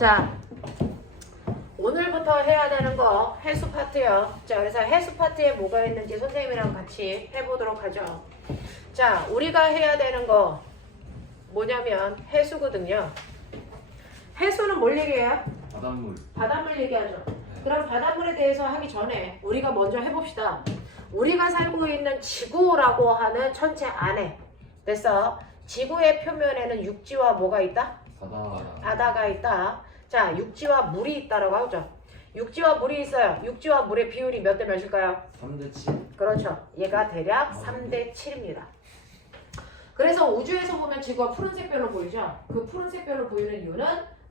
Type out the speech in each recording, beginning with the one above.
자, 오늘부터 해야 되는 거 해수 파트요. 자, 그래서 해수 파트에 뭐가 있는지 선생님이랑 같이 해보도록 하죠. 자, 우리가 해야 되는 거 뭐냐면 해수거든요. 해수는 뭘 얘기해요? 바닷물. 바닷물 얘기하죠. 그럼 바닷물에 대해서 하기 전에 우리가 먼저 해봅시다. 우리가 살고 있는 지구라고 하는 천체 안에 그래서 지구의 표면에는 육지와 뭐가 있다? 바다가 있다. 자, 육지와 물이 있다라고 하죠. 육지와 물이 있어요. 육지와 물의 비율이 몇 대 몇일까요? 3대 7. 그렇죠. 얘가 대략 3대 7입니다. 그래서 우주에서 보면 지구가 푸른색 별로 보이죠? 그 푸른색 별로 보이는 이유는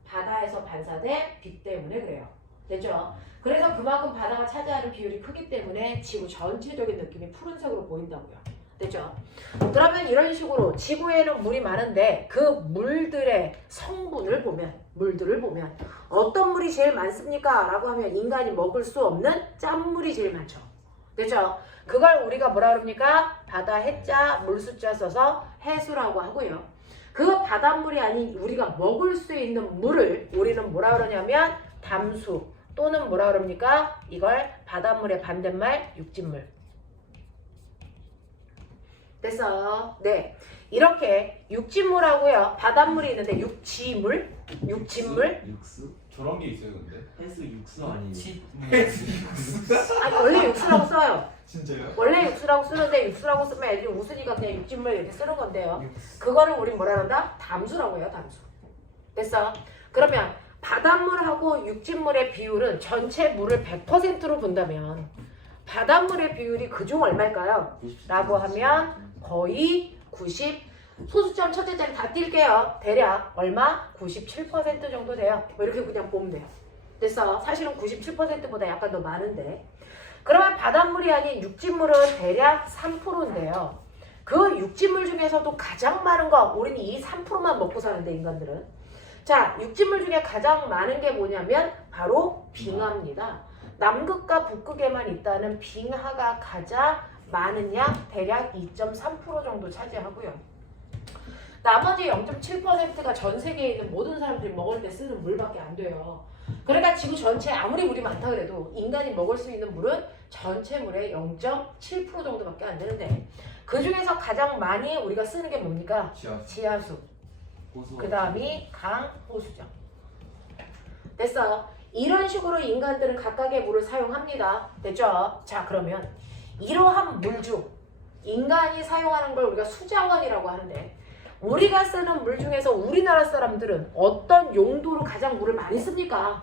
바다에서 반사된 빛 때문에 그래요. 됐죠? 그래서 그만큼 바다가 차지하는 비율이 크기 때문에 지구 전체적인 느낌이 푸른색으로 보인다고요. 됐죠? 그러면 이런 식으로 지구에는 물이 많은데 그 물들의 성분을 보면 어떤 물이 제일 많습니까? 라고 하면 인간이 먹을 수 없는 짠물이 제일 많죠. 됐죠? 그걸 우리가 뭐라 그럽니까? 바다 해자 물 숫자 써서 해수라고 하고요. 그 바닷물이 아닌 우리가 먹을 수 있는 물을 우리는 뭐라 그러냐면 담수 또는 뭐라 그럽니까? 이걸 바닷물의 반대말 육진물. 됐어요. 네. 이렇게 육진물하고요. 바닷물이 있는데 육지물? 육수? 저런 게 있어요, 근데? 해수 육수 아니에요? 아니 원래 육수라고 써요. 진짜요? 원래 육수라고 쓰는데 육수라고 쓰면 애들이 웃으니까 그냥 육진물 이렇게 쓰는 건데요. 그거를 우린 뭐라 그런다? 담수라고 해요. 담수. 됐어? 그러면 바닷물하고 육진물의 비율은 전체 물을 100%로 본다면 바닷물의 비율이 그중 얼마일까요? 라고 하면 거의 90 소수점 첫째 자리 다 뛸게요. 대략 얼마? 97% 정도 돼요. 뭐 이렇게 그냥 보면 돼요. 됐어? 사실은 97%보다 약간 더 많은데 그러면 바닷물이 아닌 육진물은 대략 3%인데요. 그 육진물 중에서도 가장 많은 거 우리는 이 3%만 먹고 사는데 인간들은 자 육진물 중에 가장 많은 게 뭐냐면 바로 빙하입니다. 남극과 북극에만 있다는 빙하가 가장 많은 양 대략 2.3% 정도 차지하고요. 나머지 0.7%가 전 세계에 있는 모든 사람들이 먹을 때 쓰는 물밖에 안 돼요. 그러니까 지구 전체에 아무리 물이 많다 그래도 인간이 먹을 수 있는 물은 전체 물의 0.7% 정도밖에 안 되는데 그 중에서 가장 많이 우리가 쓰는 게 뭡니까? 지하수. 그 다음이 강, 호수죠. 됐어. 이런 식으로 인간들은 각각의 물을 사용합니다. 됐죠? 자 그러면 이러한 물 중 인간이 사용하는 걸 우리가 수자원이라고 하는데 우리가 쓰는 물 중에서 우리나라 사람들은 어떤 용도로 가장 물을 많이 씁니까?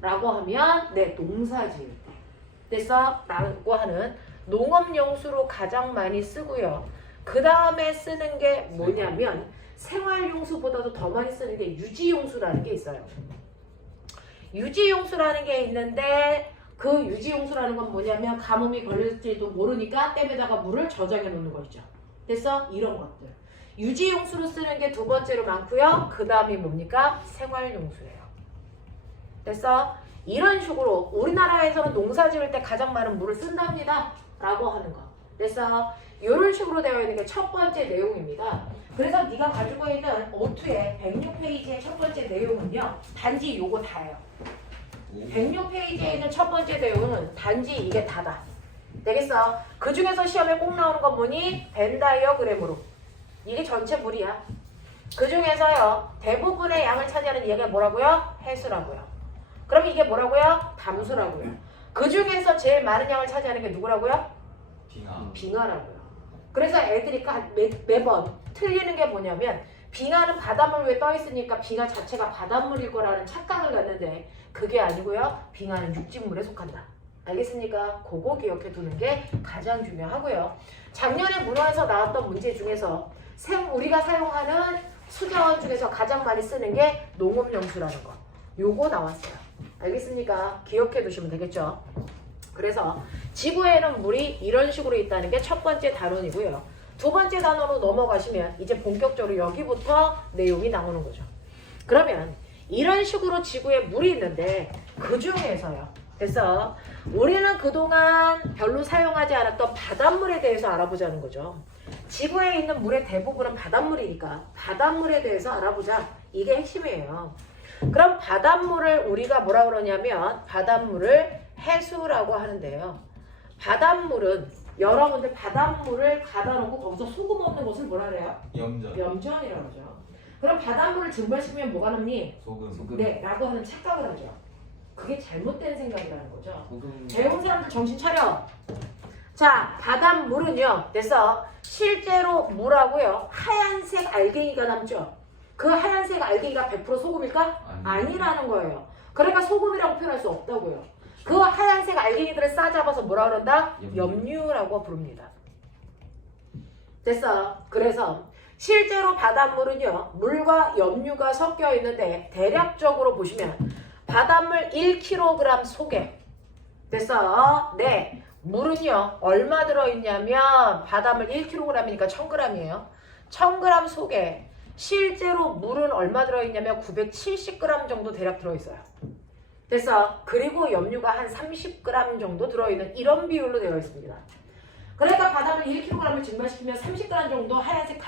라고 하면 네 농사 지을 때 됐어? 라고 하는 농업용수로 가장 많이 쓰고요. 그 다음에 쓰는 게 뭐냐면 생활용수보다도 더 많이 쓰는 게 유지용수라는 게 있어요. 유지용수라는 게 있는데 그 유지용수라는 건 뭐냐면 가뭄이 걸릴지도 모르니까 댐에다가 물을 저장해 놓는 거 있죠. 됐어? 이런 것들. 유지용수로 쓰는 게 두 번째로 많고요. 그 다음이 뭡니까? 생활용수예요. 됐어? 이런 식으로 우리나라에서는 농사 지을 때 가장 많은 물을 쓴답니다. 라고 하는 거. 됐어? 이런 식으로 되어 있는 게 첫 번째 내용입니다. 그래서 네가 가지고 있는 O2의 106페이지의 첫 번째 내용은요. 단지 요거 다예요. 106페이지에 있는 첫 번째 내용은 단지 이게 다다. 되겠어? 그 중에서 시험에 꼭 나오는 건 뭐니? 벤 다이어그램으로. 이게 전체 물이야. 그 중에서요. 대부분의 양을 차지하는 얘가 뭐라고요? 해수라고요. 그럼 이게 뭐라고요? 담수라고요. 그 중에서 제일 많은 양을 차지하는 게 누구라고요? 빙하라고요. 그래서 애들이 매번 틀리는 게 뭐냐면 빙하는 바닷물 위에 떠 있으니까 빙하 자체가 바닷물일 거라는 착각을 갖는데 그게 아니고요. 빙하는 육진물에 속한다. 알겠습니까? 그거 기억해 두는 게 가장 중요하고요. 작년에 문화에서 나왔던 문제 중에서 우리가 사용하는 수자원 중에서 가장 많이 쓰는 게 농업용수라는 거. 요거 나왔어요. 알겠습니까? 기억해 두시면 되겠죠? 그래서 지구에는 물이 이런 식으로 있다는 게 첫 번째 단원이고요. 두 번째 단원으로 넘어가시면 이제 본격적으로 여기부터 내용이 나오는 거죠. 그러면 이런 식으로 지구에 물이 있는데 그 중에서요. 그래서 우리는 그동안 별로 사용하지 않았던 바닷물에 대해서 알아보자는 거죠. 지구에 있는 물의 대부분은 바닷물이니까 바닷물에 대해서 알아보자. 이게 핵심이에요. 그럼 바닷물을 우리가 뭐라 그러냐면 바닷물을 해수라고 하는데요. 바닷물은 여러분들 바닷물을 가다 놓고 거기서 소금 얻는 것을 뭐라 그래요? 염전. 염전이라고 하죠. 그럼 바닷물을 증발시키면 뭐가 남니? 소금. 네, 라고 하는 착각을 하죠. 그게 잘못된 생각이라는 거죠. 소금. 배운 사람들 정신 차려. 자, 바닷물은요. 그래서 실제로 물하고요. 하얀색 알갱이가 남죠. 그 하얀색 알갱이가 100% 소금일까? 아니라는 거예요. 그러니까 소금이라고 표현할 수 없다고요. 그 하얀색 알갱이들을 싸잡아서 뭐라 그런다? 염류라고 부릅니다. 됐어. 그래서 실제로 바닷물은요. 물과 염류가 섞여 있는데 대략적으로 보시면 바닷물 1kg 속에 됐어. 네. 물은요. 얼마 들어있냐면 바닷물 1kg이니까 1000g이에요. 1000g 속에 실제로 물은 얼마 들어있냐면 970g 정도 대략 들어있어요. 됐어. 그리고 염류가 한 30g 정도 들어있는 이런 비율로 되어 있습니다. 그러니까 바닷물 1kg을 증발시키면 30g 정도 하얀색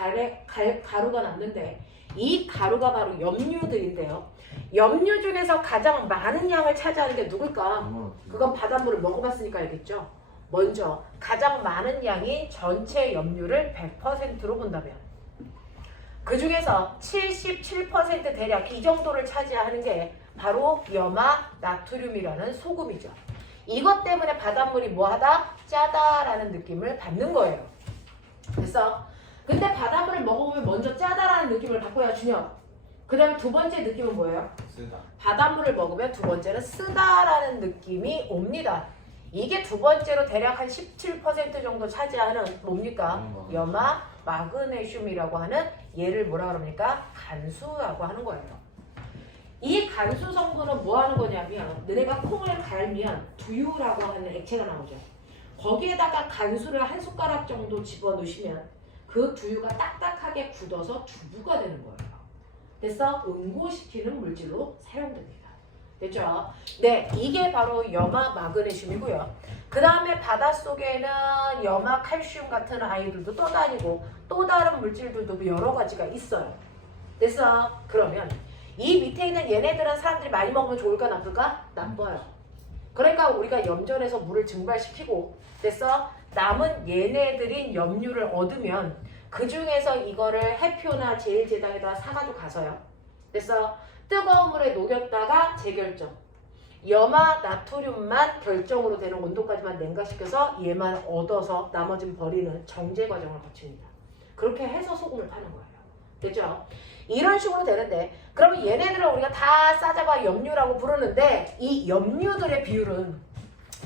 가루가 남는데 이 가루가 바로 염류들인데요. 염류 중에서 가장 많은 양을 차지하는 게 누굴까? 그건 바닷물을 먹어봤으니까 알겠죠? 먼저 가장 많은 양이 전체 염류를 100%로 본다면 그 중에서 77% 대략 이 정도를 차지하는 게 바로 염화 나트륨이라는 소금이죠. 이것 때문에 바닷물이 뭐하다? 짜다라는 느낌을 받는 거예요. 그래서 근데 바닷물을 먹어보면 먼저 짜다라는 느낌을 받고요. 준혁. 그 다음에 두 번째 느낌은 뭐예요? 쓰다. 바닷물을 먹으면 두 번째는 쓰다라는 느낌이 옵니다. 이게 두 번째로 대략 한 17% 정도 차지하는 뭡니까? 염화 마그네슘이라고 하는 얘를 뭐라 그럽니까? 간수라고 하는 거예요. 이 간수 성분은 뭐 하는 거냐면 너네가 콩을 갈면 두유라고 하는 액체가 나오죠. 거기에다가 간수를 한 숟가락 정도 집어넣으시면 그 두유가 딱딱하게 굳어서 두부가 되는 거예요. 그래서 응고시키는 물질로 사용됩니다. 됐죠? 네, 이게 바로 염화 마그네슘이고요. 그 다음에 바닷속에는 염화 칼슘 같은 아이들도 떠다니고 또 다른 물질들도 여러 가지가 있어요. 됐어? 그러면 이 밑에 있는 얘네들은 사람들이 많이 먹으면 좋을까 나쁠까? 나빠요. 그러니까 우리가 염전에서 물을 증발시키고 됐어? 남은 얘네들인 염류를 얻으면 그 중에서 이거를 해표나 제일제당에다 사가지고 가서요. 됐어? 뜨거운 물에 녹였다가 재결정. 염화 나트륨만 결정으로 되는 온도까지만 냉각시켜서 얘만 얻어서 나머지는 버리는 정제 과정을 거칩니다. 그렇게 해서 소금을 파는 거예요. 됐죠? 이런 식으로 되는데 그러면 얘네들은 우리가 다 싸잡아 염류라고 부르는데 이 염류들의 비율은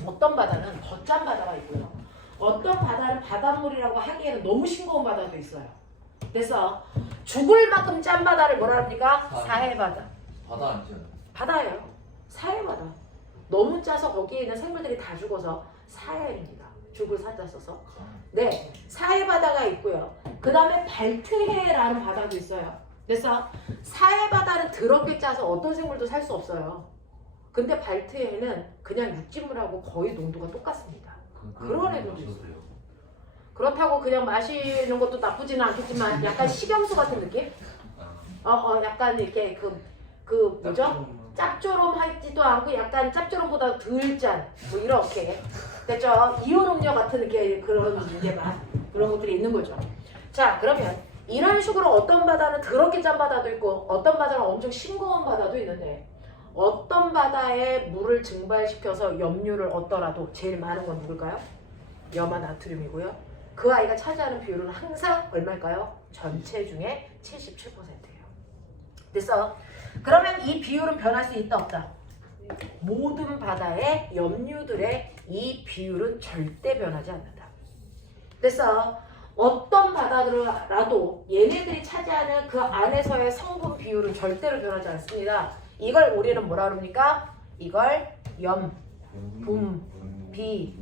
어떤 바다는 더 짠 바다가 있고요. 어떤 바다는 바닷물이라고 하기에는 너무 싱거운 바다도 있어요. 그래서 죽을 만큼 짠 바다를 뭐라 합니까? 사해바다. 바다 아니죠? 바다예요. 사해바다. 너무 짜서 거기에 있는 생물들이 다 죽어서 사해입니다. 죽을 사자 써서. 네, 사해바다가 있고요. 그 다음에 발트해라는 바다도 있어요. 그래서 사해바다는 더럽게 짜서 어떤 생물도 살 수 없어요. 근데 발트해는 그냥 육지물하고 거의 농도가 똑같습니다. 그런 애들도 있어요. 그렇다고 그냥 마시는 것도 나쁘지는 않겠지만 약간 식염수 같은 느낌? 약간 이렇게 그 뭐죠? 짭조름하지도 않고 약간 짭조름보다 덜 짠 뭐 이렇게 됐죠? 이온 음료 같은 이렇게 그런 이제 맛 그런 것들이 있는 거죠. 자 그러면 이런 식으로 어떤 바다는 더럽게 짠 바다도 있고 어떤 바다는 엄청 싱거운 바다도 있는데 어떤 바다에 물을 증발시켜서 염류를 얻더라도 제일 많은 건 누굴까요? 염화 나트륨이고요. 그 아이가 차지하는 비율은 항상 얼마일까요? 전체 중에 77%예요. 그래서 그러면 이 비율은 변할 수 있다 없다? 모든 바다의 염류들의 이 비율은 절대 변하지 않는다. 그래서 어떤 바다라도 얘네들이 차지하는 그 안에서의 성분 비율은 절대로 변하지 않습니다. 이걸 우리는 뭐라 그럽니까? 이걸 염, 분, 비,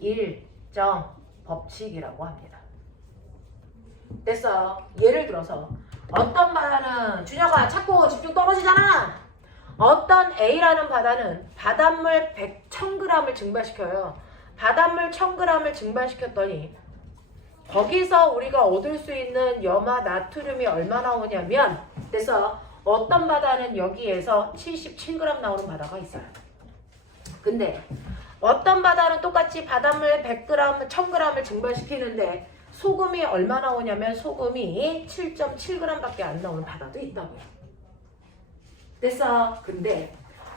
일정, 법칙이라고 합니다. 됐어. 예를 들어서 어떤 바다는 준혁아 자꾸 집중 떨어지잖아. 어떤 A라는 바다는 바닷물 1000g을 증발시켜요. 바닷물 1000g을 증발시켰더니 거기서 우리가 얻을 수 있는 염화 나트륨이 얼마 나오냐면 그래서 어떤 바다는 여기에서 77g 나오는 바다가 있어요. 근데 어떤 바다는 똑같이 바닷물 100g, 1000g을 증발시키는데 소금이 얼마 나오냐면 소금이 7.7g밖에 안 나오는 바다도 있다고요. 됐어? 근데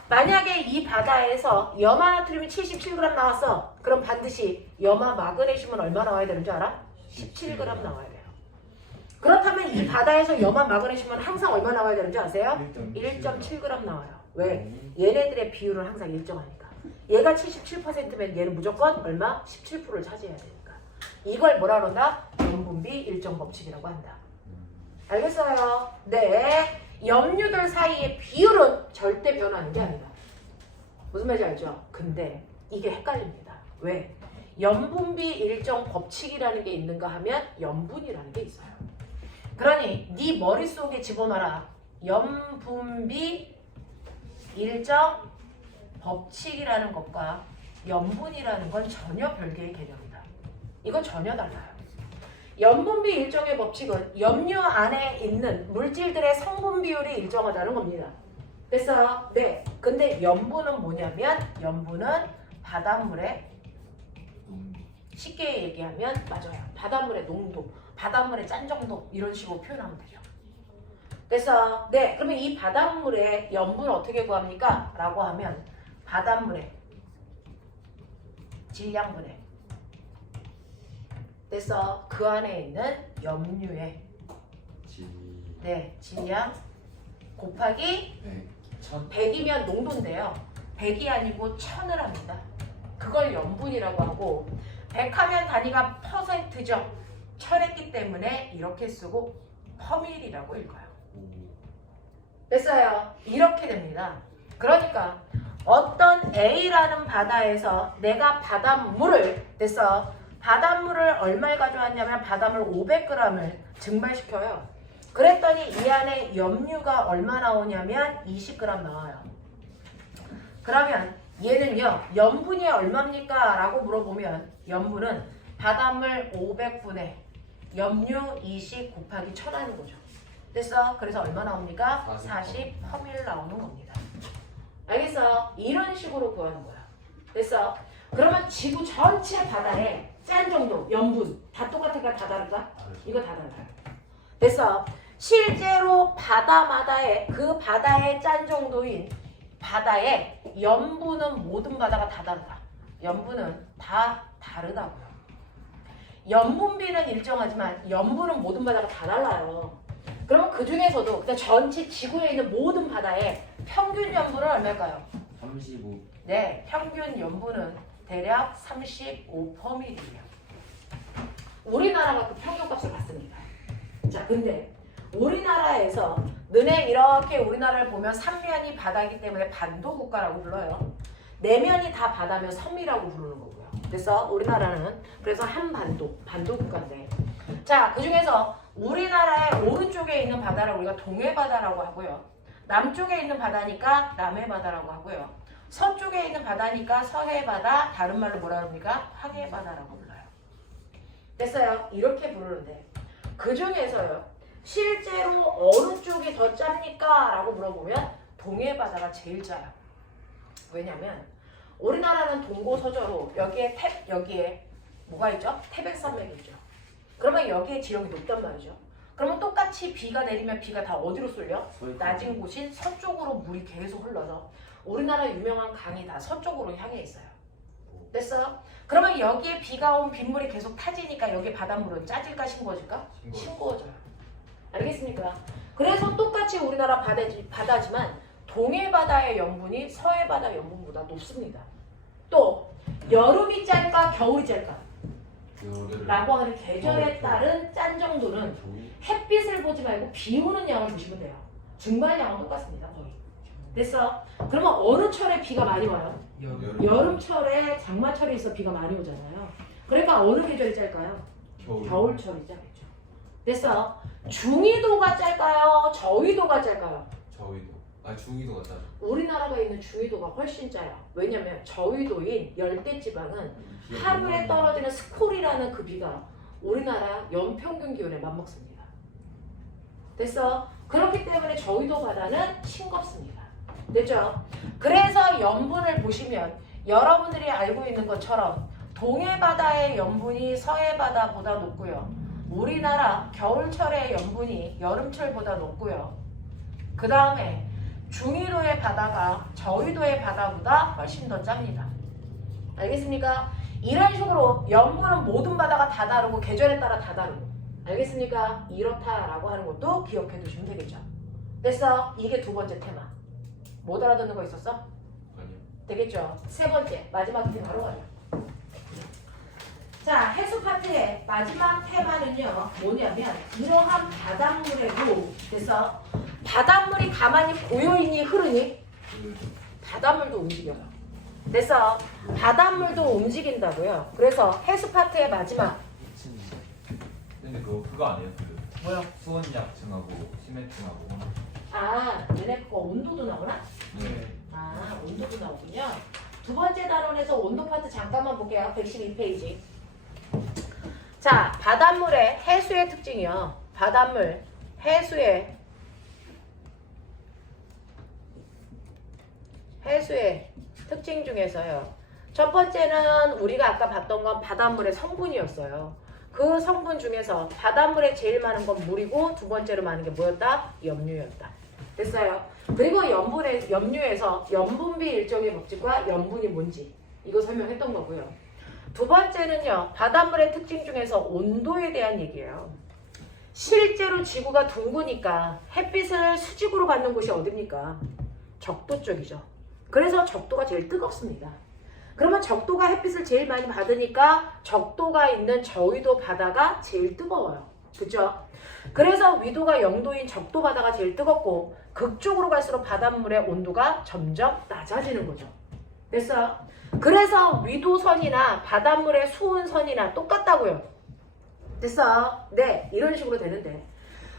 만약에 이 바다에서 염화나트륨이 77g 나왔어. 그럼 반드시 염화 마그네슘은 얼마 나와야 되는 줄 알아? 17g 나와야 돼요. 그렇다면 이 바다에서 염화 마그네슘은 항상 얼마 나와야 되는 줄 아세요? 1.7g 나와요. 왜? 얘네들의 비율은 항상 일정하니까. 얘가 77%면 얘는 무조건 얼마? 17%를 차지해야 되니까. 이걸 뭐라 그런다? 염분비 일정 법칙이라고 한다. 알겠어요? 네. 염류들 사이의 비율은 절대 변하는 게 아니다. 무슨 말인지 알죠? 근데 이게 헷갈립니다. 왜? 염분비 일정 법칙이라는 게 있는가 하면 염분이라는 게 있어요. 그러니 네 머릿속에 집어넣어라. 염분비 일정 법칙이라는 것과 염분이라는 건 전혀 별개의 개념이다. 이건 전혀 달라요. 염분비 일정의 법칙은 염류 안에 있는 물질들의 성분 비율이 일정하다는 겁니다. 됐어요? 네. 근데 염분은 뭐냐면 염분은 바닷물의 쉽게 얘기하면 맞아요. 바닷물의 농도, 바닷물의 짠 정도 이런 식으로 표현하면 되죠. 그래서 네. 그러면 이 바닷물의 염분을 어떻게 구합니까? 라고 하면 바닷물의 질량분의 그래서 그 안에 있는 염류의 질량 곱하기 100이면 농도인데요. 100이 아니고 1000을 합니다. 그걸 염분이라고 하고 100 하면 단위가 퍼센트죠. 1000 했기 때문에 이렇게 쓰고 퍼밀이라고 읽어요. 됐어요? 이렇게 됩니다. 그러니까 어떤 A라는 바다에서 내가 바닷물을 됐어. 바닷물을 얼마를 가져왔냐면 바닷물 500g을 증발시켜요. 그랬더니 이 안에 염류가 얼마 나오냐면 20g 나와요. 그러면 얘는요. 염분이 얼마입니까? 라고 물어보면 염분은 바닷물 500분의 염류 20 곱하기 1000 하는 거죠. 됐어? 그래서 얼마 나옵니까? 40 퍼밀 나오는 겁니다. 알겠어? 이런 식으로 구하는 거야. 됐어? 그러면 지구 전체 바다에 짠 정도, 염분 다 똑같을까? 다 다를까? 이거 다 달라요. 됐어? 실제로 바다마다의 그 바다의 짠 정도인 바다의 염분은 모든 바다가 다 다르다. 염분은 다 다르다고요. 염분비는 일정하지만 염분은 모든 바다가 다 달라요. 그러면 그 중에서도 그냥 전체 지구에 있는 모든 바다의 평균 염분은 얼마일까요? 35. 네, 평균 염분은 대략 35%예요. 우리나라가 그 평균값을 봤습니다. 자, 근데 우리나라에서 너네 이렇게 우리나라를 보면 삼면이 바다이기 때문에 반도 국가라고 불러요. 내면이 다 바다면 섬이라고 부르는 거고요. 그래서 우리나라는 그래서 한반도, 반도 국가인데 자, 그 중에서 우리나라의 오른쪽에 있는 바다를 우리가 동해바다라고 하고요. 남쪽에 있는 바다니까 남해바다라고 하고요. 서쪽에 있는 바다니까 서해바다, 다른 말로 뭐라 합니까? 황해바다라고 불러요. 됐어요? 이렇게 부르는데 그 중에서요. 실제로 어느 쪽이 더 짭니까? 라고 물어보면 동해바다가 제일 짜요. 왜냐면 우리나라는 동고서저로 여기에 뭐가 있죠? 태백산맥이 있죠. 그러면 여기에 지형이 높단 말이죠. 그러면 똑같이 비가 내리면 비가 다 어디로 쏠려? 낮은 곳인 서쪽으로 물이 계속 흘러서 우리나라 유명한 강이 다 서쪽으로 향해 있어요. 됐어요? 그러면 여기에 비가 온 빗물이 계속 타지니까 여기 바닷물은 짜질까 싱거워질까? 싱거워져요. 알겠습니까? 그래서 똑같이 우리나라 바다지만 동해바다의 염분이 서해바다 염분보다 높습니다. 또 여름이 짤까 겨울이 짤까? 라고 하는 계절에 따른 짠 정도는 햇빛을 보지 말고 비 오는 양을 보시면 돼요. 증발량은 똑같습니다. 거의. 됐어? 그러면 어느 철에 비가 많이 와요? 여름철에 장마철에 있어 비가 많이 오잖아요. 그러니까 어느 계절이 짤까요? 겨울철이 짜겠죠. 됐어? 중위도가 짤까요? 저위도가 짤까요? 저위도. 중위도가 짜죠. 우리나라가 있는 중위도가 훨씬 짜요. 왜냐면 저위도인 열대지방은 하루에 떨어지는 스콜이라는 그 비가 우리나라 연평균 기온에 맞먹습니다. 됐어? 그렇기 때문에 저희도 바다는 싱겁습니다. 됐죠? 그래서 염분을 보시면 여러분들이 알고 있는 것처럼 동해 바다의 염분이 서해 바다보다 높고요. 우리나라 겨울철의 염분이 여름철보다 높고요. 그 다음에 중위도의 바다가 저위도의 바다보다 훨씬 더 짭니다. 알겠습니까? 이런 식으로 염분은 모든 바다가 다 다르고 계절에 따라 다 다르고, 알겠습니까? 이렇다라고 하는 것도 기억해 두시면 되겠죠. 됐어? 이게 두 번째 테마. 못 알아듣는 거 있었어? 아니요. 되겠죠? 세 번째, 마지막 테마 바로 가요. 자, 해수 파트의 마지막 테마는요, 뭐냐면 이러한 바닷물에도, 됐어? 바닷물이 가만히 고여있니 흐르니? 바닷물도 움직여요. 됐어? 바닷물도 움직인다고요. 그래서 해수 파트의 마지막. 근데 그거 아니에요? 뭐요? 수온약층하고 심해층하고. 아, 얘네 그거 온도도 나오나? 네. 아, 온도도 나오군요. 두 번째 단원에서 온도 파트 잠깐만 볼게요. 112페이지. 자, 바닷물의 해수의 특징이요. 바닷물, 해수의 특징 중에서요. 첫 번째는 우리가 아까 봤던 건 바닷물의 성분이었어요. 그 성분 중에서 바닷물에 제일 많은 건 물이고 두 번째로 많은 게 뭐였다? 염류였다. 됐어요? 그리고 염류에서 염분비 일종의 법칙과 염분이 뭔지 이거 설명했던 거고요. 두 번째는요. 바닷물의 특징 중에서 온도에 대한 얘기예요. 실제로 지구가 둥그니까 햇빛을 수직으로 받는 곳이 어딥니까? 적도 쪽이죠. 그래서 적도가 제일 뜨겁습니다. 그러면 적도가 햇빛을 제일 많이 받으니까 적도가 있는 저위도 바다가 제일 뜨거워요. 그죠? 그래서 위도가 0도인 적도 바다가 제일 뜨겁고 극쪽으로 갈수록 바닷물의 온도가 점점 낮아지는 거죠. 됐어요? 그래서 위도선이나 바닷물의 수온선이나 똑같다고요. 됐어? 네, 이런 식으로 되는데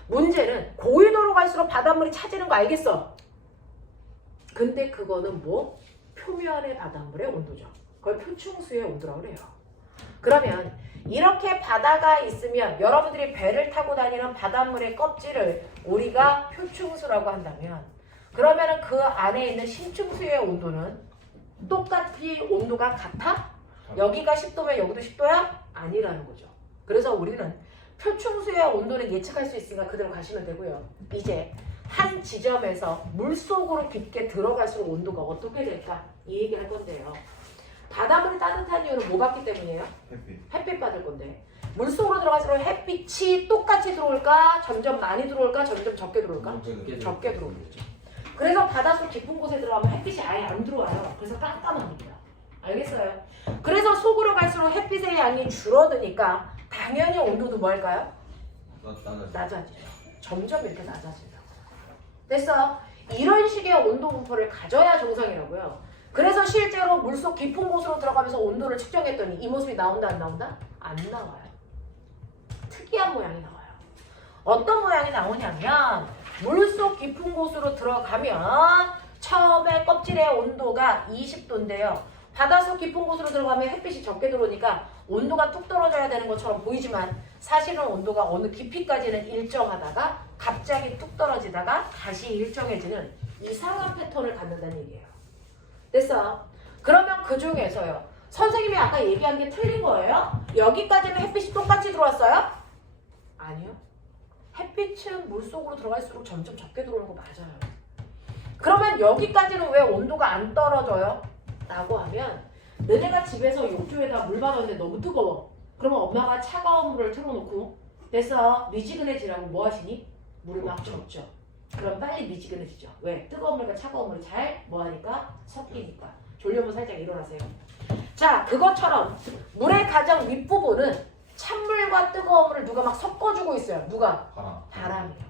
문제는 고위도로 갈수록 바닷물이 차지는 거 알겠어? 근데 그거는 뭐? 표면의 바닷물의 온도죠. 그걸 표충수의 온도라고 그래요. 그러면 이렇게 바다가 있으면 여러분들이 배를 타고 다니는 바닷물의 껍질을 우리가 표충수라고 한다면 그러면 그 안에 있는 심층수의 온도는 똑같이 온도가 같아? 여기가 10도면 여기도 10도야? 아니라는 거죠. 그래서 우리는 표충수의 온도는 예측할 수 있으니까 그대로 가시면 되고요. 이제 한 지점에서 물속으로 깊게 들어갈수록 온도가 어떻게 될까? 이 얘기를 할 건데요. 바닷물이 따뜻한 이유는 뭐 받기 때문이에요? 햇빛 받을 건데 물속으로 들어갈수록 햇빛이 똑같이 들어올까? 점점 많이 들어올까? 점점 적게 들어올까? 적게 들어오겠죠. 그래서 바닷속 깊은 곳에 들어가면 햇빛이 아예 안 들어와요. 그래서 깜깜합니다. 알겠어요? 그래서 속으로 갈수록 햇빛의 양이 줄어드니까 당연히 온도도 뭐 할까요? 낮아지죠. 점점 이렇게 낮아진다고. 됐어? 이런 식의 온도 분포를 가져야 정상이라고요. 그래서 실제로 물속 깊은 곳으로 들어가면서 온도를 측정했더니 이 모습이 나온다 안 나온다? 안 나와요. 특이한 모양이 나와요. 어떤 모양이 나오냐면 물속 깊은 곳으로 들어가면 처음에 껍질의 온도가 20도인데요. 바닷속 깊은 곳으로 들어가면 햇빛이 적게 들어오니까 온도가 뚝 떨어져야 되는 것처럼 보이지만 사실은 온도가 어느 깊이까지는 일정하다가 갑자기 뚝 떨어지다가 다시 일정해지는 이상한 패턴을 갖는다는 얘기예요. 됐어? 그러면 그 중에서요. 선생님이 아까 얘기한 게 틀린 거예요? 여기까지는 햇빛이 똑같이 들어왔어요? 아니요. 햇빛은 물속으로 들어갈수록 점점 적게 들어오는 거 맞아요. 그러면 여기까지는 왜 온도가 안 떨어져요? 라고 하면 너네가 집에서 욕조에다 물 받았는데 너무 뜨거워. 그러면 엄마가 차가운 물을 틀어놓고 됐어 미지근해지라고 뭐 하시니? 물을 막 줬죠. 그럼 빨리 미지근해지죠. 왜? 뜨거운 물과 차가운 물이 잘 뭐하니까? 섞이니까. 졸려면 살짝 일어나세요. 자, 그것처럼 물의 가장 윗부분은 찬물과 뜨거운 물을 누가 막 섞어주고 있어요. 누가? 바람이요.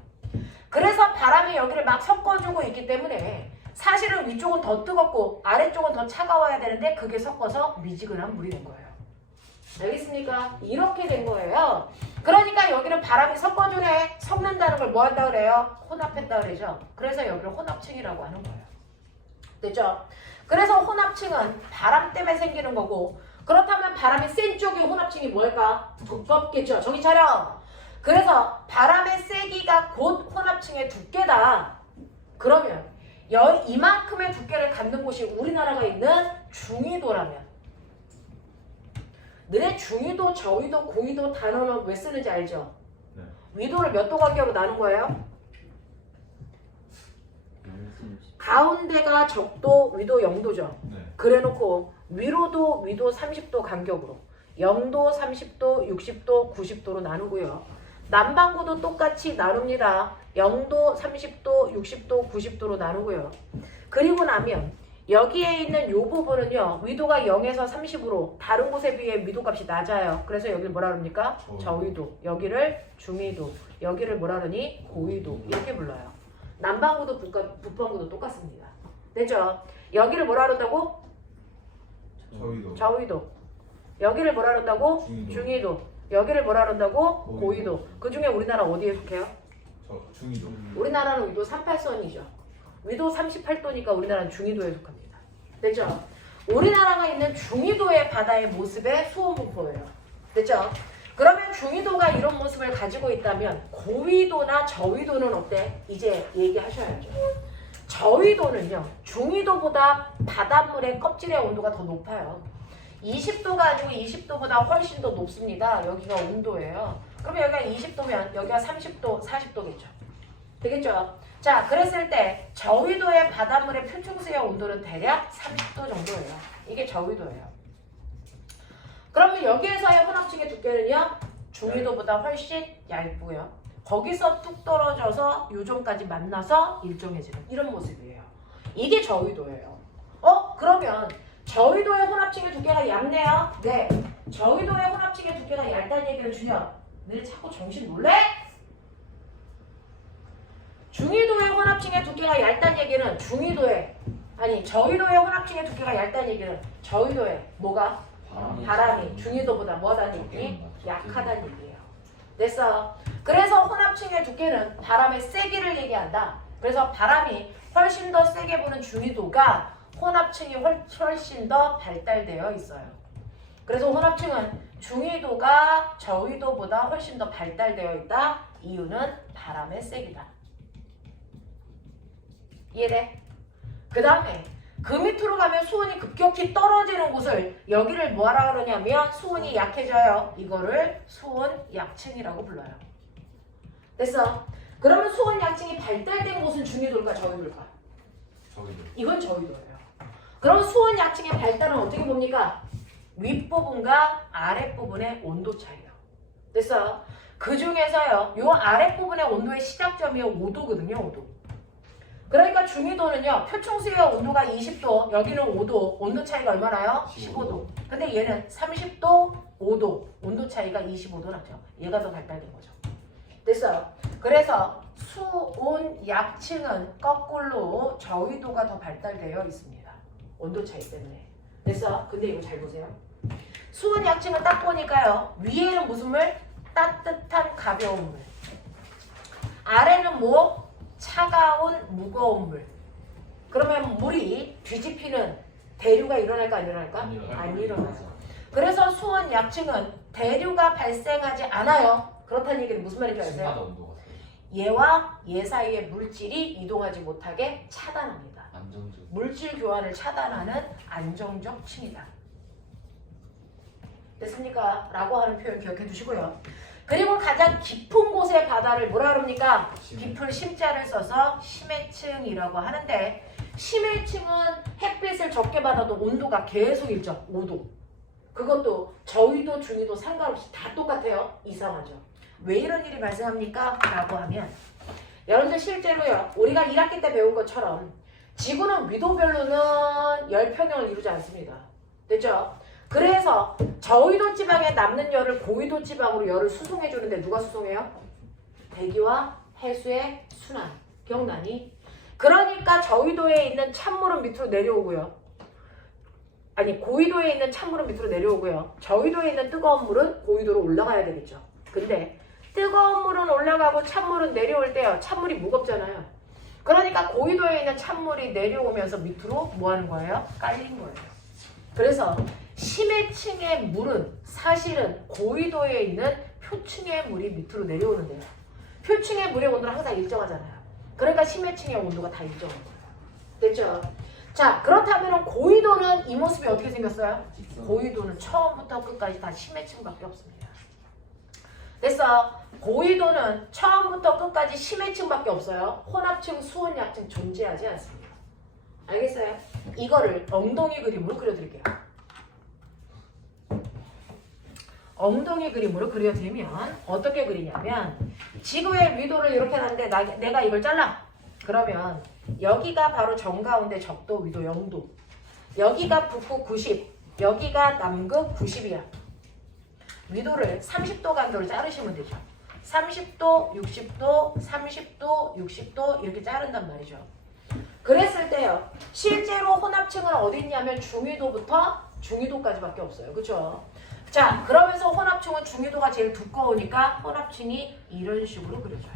그래서 바람이 여기를 막 섞어주고 있기 때문에 사실은 위쪽은 더 뜨겁고 아래쪽은 더 차가워야 되는데 그게 섞어서 미지근한 물이 된 거예요. 알겠습니까? 이렇게 된 거예요. 그러니까 여기는 바람이 섞어주네. 섞는다는 걸 뭐 한다 그래요? 혼합했다 그러죠. 그래서 여기를 혼합층이라고 하는 거예요. 됐죠? 그래서 혼합층은 바람 때문에 생기는 거고 그렇다면 바람이 센 쪽이 혼합층이 뭘까? 두껍겠죠. 정신 차려. 그래서 바람의 세기가 곧 혼합층의 두께다. 그러면 이만큼의 두께를 갖는 곳이 우리나라가 있는 중위도라면 너네 중위도, 저위도, 고위도 단어는 왜 쓰는지 알죠? 네. 위도를 몇 도 간격으로 나눈 거예요? 가운데가 적도, 위도 0도죠. 네. 그래놓고 위로도 위도 30도 간격으로 0도, 30도, 60도, 90도로 나누고요. 남반구도 똑같이 나눕니다. 0도, 30도, 60도, 90도로 나누고요. 그리고 나면 여기에 있는 이 부분은요. 위도가 0에서 30으로 다른 곳에 비해 위도값이 낮아요. 그래서 여기를 뭐라 그럽니까? 저위도. 여기를 중위도. 여기를 뭐라 그러니? 고위도. 이렇게 불러요. 남반구도 북반구도 똑같습니다. 됐죠? 여기를 뭐라 그런다고? 저희도. 저위도. 여기를 뭐라 그런다고? 중위도. 중위도. 여기를 뭐라 그런다고? 고위도. 고위도. 그 중에 우리나라 어디에 속해요? 저 중위도. 우리나라는 위도 38선이죠. 위도 38도니까 우리나라는 중위도에 속합니다. 됐죠? 우리나라가 있는 중위도의 바다의 모습의 수온분포예요. 됐죠? 그러면 중위도가 이런 모습을 가지고 있다면 고위도나 저위도는 어때? 이제 얘기하셔야죠. 저위도는요. 중위도보다 바닷물의 껍질의 온도가 더 높아요. 20도가 아니고 20도보다 훨씬 더 높습니다. 여기가 온도예요. 그러면 여기가 20도면 여기가 30도, 40도겠죠. 되겠죠? 자, 그랬을 때 저위도의 바닷물의 표층수의 온도는 대략 30도 정도예요. 이게 저위도예요. 그러면 여기에서의 혼합층의 두께는요. 중위도보다 훨씬 얇고요. 거기서 뚝 떨어져서 요점까지 만나서 일정해지는 이런 모습이에요. 이게 저위도예요. 그러면 저위도의 혼합층의 두께가 얇네요. 네. 저위도의 혼합층의 두께가 얇다는 얘기는 준혁. 너 자꾸 정신 놀래? 중위도의 혼합층의 두께가 얇다는 얘기는 저위도의 혼합층의 두께가 얇다는 얘기는 저위도의 뭐가? 바람이 중위도보다 뭐하다는 얘기? 약하다는 얘기예요. 됐어? 그래서 혼합층의 두께는 바람의 세기를 얘기한다. 그래서 바람이 훨씬 더 세게 부는 중위도가 혼합층이 훨씬 더 발달되어 있어요. 그래서 혼합층은 중위도가 저위도보다 훨씬 더 발달되어 있다. 이유는 바람의 세기다. 이해돼? 그 다음에 그 밑으로 가면 수온이 급격히 떨어지는 곳을 여기를 뭐하라 그러냐면 수온이 약해져요. 이거를 수온 약층이라고 불러요. 됐어? 그러면 수온 약층이 발달된 곳은 중위도일까 저위도일까? 저희도. 이건 저위도예요. 그럼 수온 약층의 발달은 어떻게 봅니까? 윗부분과 아랫부분의 온도 차이요. 됐어요? 그 중에서요. 요 아랫부분의 온도의 시작점이 5도거든요. 5도. 그러니까 중위도는요. 표층수의 온도가 20도, 여기는 5도. 온도 차이가 얼마나요? 15도. 근데 얘는 30도, 5도. 온도 차이가 25도 나죠. 얘가 더 발달된 거죠. 됐어요? 그래서 수온 약층은 거꾸로 저위도가 더 발달되어 있습니다. 온도 차이 때문에. 됐어? 근데 이거 잘 보세요. 수온 약층을 딱 보니까요. 위에는 무슨 물? 따뜻한 가벼운 물. 아래는 뭐? 차가운 무거운 물. 그러면 물이 뒤집히는 대류가 일어날까 안 일어날까? 안 일어나요. 그래서 수온 약층은 대류가 발생하지 않아요. 그렇다는 얘기는 무슨 말인지 아세요? 층마다 온도가 다르죠. 얘와 얘 사이의 물질이 이동하지 못하게 차단합니다. 안정적. 물질 교환을 차단하는 안정적 층이다. 됐습니까? 라고 하는 표현 기억해 두시고요. 그리고 가장 깊은 곳의 바다를 뭐라 그럽니까? 깊은 심자를 써서 심해층이라고 하는데 심해층은 햇빛을 적게 받아도 온도가 계속 일정 5도. 그것도 저위도 중위도 상관없이 다 똑같아요. 이상하죠. 왜 이런 일이 발생합니까? 라고 하면 여러분들 실제로요. 우리가 1학기 때 배운 것처럼 지구는 위도별로는 열평형을 이루지 않습니다. 됐죠? 그래서 저위도 지방에 남는 열을 고위도 지방으로 열을 수송해 주는데 누가 수송해요? 대기와 해수의 순환. 기억나니? 그러니까 저위도에 있는 찬물은 밑으로 내려오고요. 아니 고위도에 있는 찬물은 밑으로 내려오고요. 저위도에 있는 뜨거운 물은 고위도로 올라가야 되겠죠. 근데 뜨거운 물은 올라가고 찬물은 내려올 때요. 찬물이 무겁잖아요. 그러니까 고위도에 있는 찬물이 내려오면서 밑으로 뭐 하는 거예요? 깔린 거예요. 그래서 심해층의 물은 사실은 고위도에 있는 표층의 물이 밑으로 내려오는데요. 표층의 물의 온도는 항상 일정하잖아요. 그러니까 심해층의 온도가 다 일정한 거예요. 됐죠? 자, 그렇다면 고위도는 이 모습이 어떻게 생겼어요? 고위도는 처음부터 끝까지 다 심해층밖에 없습니다. 됐어? 고위도는 처음부터 끝까지 심해층밖에 없어요. 혼합층, 수온약층 존재하지 않습니다. 알겠어요? 이거를 엉덩이 그림으로 그려드릴게요. 엉덩이 그림으로 그려드리면 어떻게 그리냐면 지구의 위도를 이렇게 하는데 내가 이걸 잘라. 그러면 여기가 바로 정가운데 적도 위도 0도, 여기가 북극 90, 여기가 남극 90이야. 위도를 30도 간도로 자르시면 되죠. 30도, 60도, 30도, 60도 이렇게 자른단 말이죠. 그랬을 때요. 실제로 혼합층은 어디 있냐면 중위도부터 중위도까지밖에 없어요. 그렇죠? 자, 그러면서 혼합층은 중위도가 제일 두꺼우니까 혼합층이 이런 식으로 그려져요.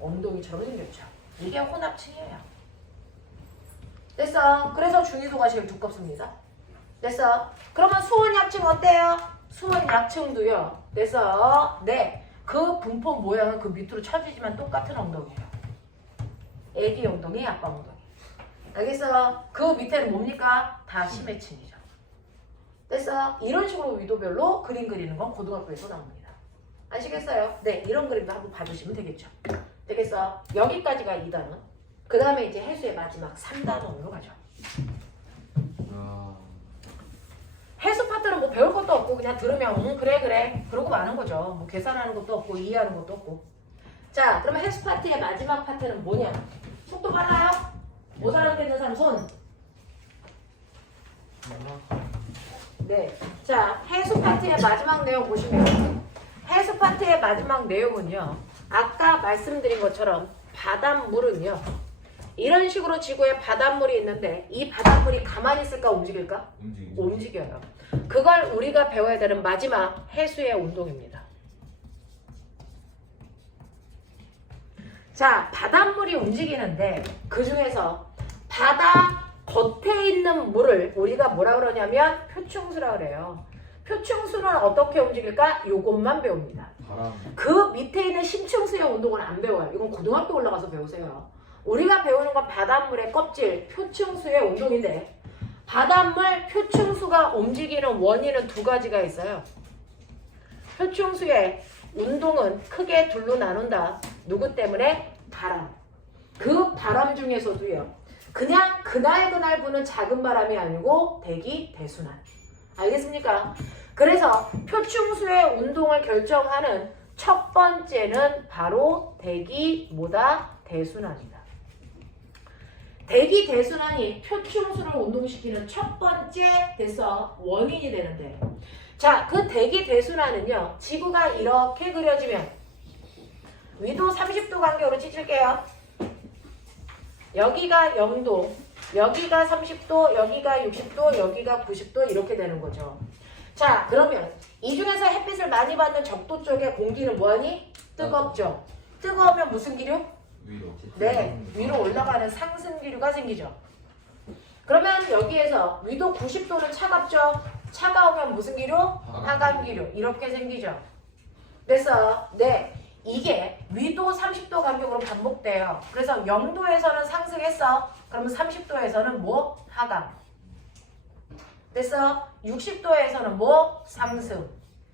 엉덩이처럼 생겼죠. 이게 혼합층이에요. 됐어? 그래서 중위도가 제일 두껍습니다. 됐어? 그러면 수온약층 어때요? 수온약층도요. 됐어? 네. 그 분포 모양은 그 밑으로 쳐지지만 똑같은 엉덩이에요. 애기 엉덩이, 아빠 엉덩이. 알겠어? 그 밑에는 뭡니까? 다 심해층이죠. 됐어? 이런 식으로 위도별로 그림 그리는 건 고등학교에서 나옵니다. 아시겠어요? 네, 이런 그림도 한번 봐주시면 되겠죠. 되겠어? 여기까지가 2단원. 그 다음에 이제 해수의 마지막 3단원으로 가죠. 해수 파트는 뭐 배울 것도 없고 그냥 들으면 그래 그러고 마는 거죠. 뭐 계산하는 것도 없고 이해하는 것도 없고. 자, 그러면 해수 파트의 마지막 파트는 뭐냐? 속도 빨라요? 못 알아듣는 사람 손. 네. 자, 해수 파트의 마지막 내용 보시면 해수 파트의 마지막 내용은요. 아까 말씀드린 것처럼 바닷물은요. 이런 식으로 지구에 바닷물이 있는데 이 바닷물이 가만히 있을까 움직일까? 움직여요. 그걸 우리가 배워야 되는 마지막 해수의 운동입니다. 자, 바닷물이 움직이는데 그 중에서 바다 겉에 있는 물을 우리가 뭐라 그러냐면 표층수라 그래요. 표층수는 어떻게 움직일까? 요것만 배웁니다. 그 밑에 있는 심층수의 운동은 안 배워요. 이건 고등학교 올라가서 배우세요. 우리가 배우는 건 바닷물의 껍질, 표층수의 운동인데 바닷물 표층수가 움직이는 원인은 두 가지가 있어요. 표층수의 운동은 크게 둘로 나눈다. 누구 때문에? 바람. 그 바람 중에서도요. 그냥 그날 부는 작은 바람이 아니고 대기 대순환. 알겠습니까? 그래서 표층수의 운동을 결정하는 첫 번째는 바로 대기 뭐다? 대순환이다. 대기 대순환이 표층수를 운동시키는 첫 번째 됐어 원인이 되는데 자, 그 대기 대순환은요. 지구가 이렇게 그려지면 위도 30도 간격으로 찢을게요. 여기가 0도, 여기가 30도, 여기가 60도, 여기가 90도 이렇게 되는 거죠. 자, 그러면 이 중에서 햇빛을 많이 받는 적도 쪽의 공기는 뭐하니? 뜨겁죠. 뜨거우면 무슨 기류? 위로. 네, 위로 올라가는 상승 기류가 생기죠. 그러면 여기에서 위도 90도는 차갑죠. 차가우면 무슨 기류? 하강 기류. 이렇게 생기죠. 그래서 네, 이게 위도 30도 간격으로 반복돼요. 그래서 0도에서는 상승했어. 그러면 30도에서는 뭐? 하강. 됐어? 60도에서는 뭐? 상승.